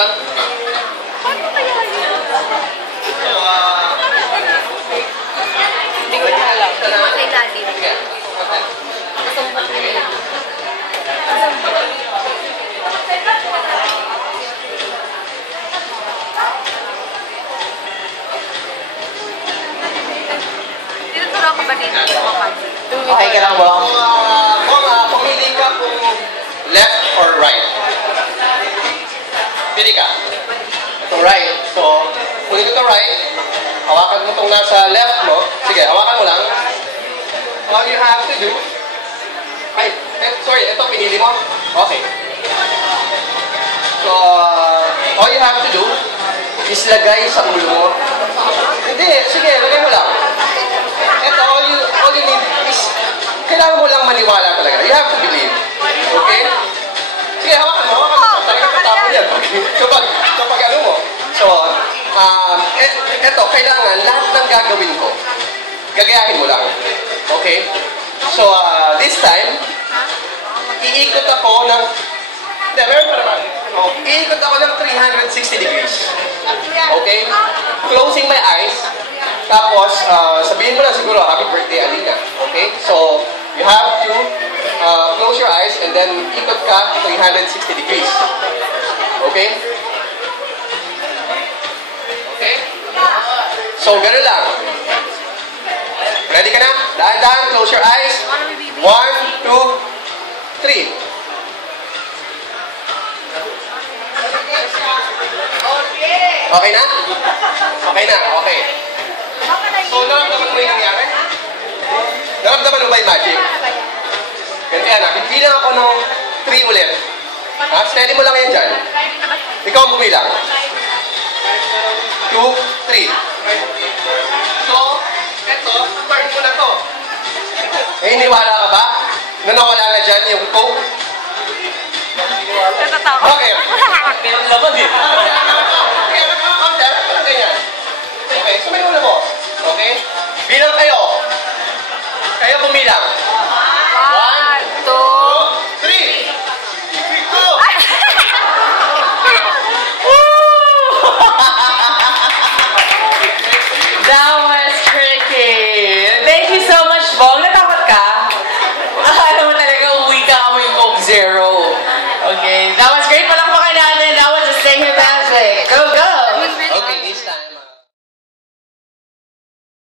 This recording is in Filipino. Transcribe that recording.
lang. Paano kaya yun? So, Hindi ko na alam. Hindi ko sa ilalim. sige. Kasambot na yun. Tinuturo ako ba dito? Okay ka lang, Bong? Pumili ka kung left or right. Pili ka. Ito right. So, kung ito right, hawakan mo itong nasa left mo. Sige, hawakan mo lang. All you have to do, sorry, ito pinili mo. Okay. So, all you have to do is lagay sa ulo mo. Hindi, sige, lagay mo lang. Ito, all you need is, kailangan mo lang maniwala talaga. You have to believe. Okay? Sige, hawakan mo. Talagang katapon yan. Kapag ano mo. So, eto, kailangan lahat ng gagawin ko, gagayahin mo lang. Okay? So, this time, iikot ako ng, hindi, meron pa naman. Iikot ako ng 360 degrees. Okay? Closing my eyes. Tapos, sabihin mo lang siguro, happy birthday, Alina. Okay? So, you have to close your eyes and then ikot ka 360 degrees. Okay? Okay? So, ganun lang. Ready ka na? Dahan-dahan, close your eyes. 1, 2, 3. Okay na? Okay na, okay. So, naramdaman mo yung nangyari? Naramdaman mo ba yung magic? Ganti yan, bibilang ako ng 3 ulit. Steady mo lang yan dyan. Ikaw ang bumilang. 2, 3. So, eto, part mo na to. Hiniwala ka ba? Na nawala na dyan yung coke? Natatawa. Okay. Meron laman eh. Okay, sumayin mo na mo. Okay? Bilang kayo. Kayo bumilang.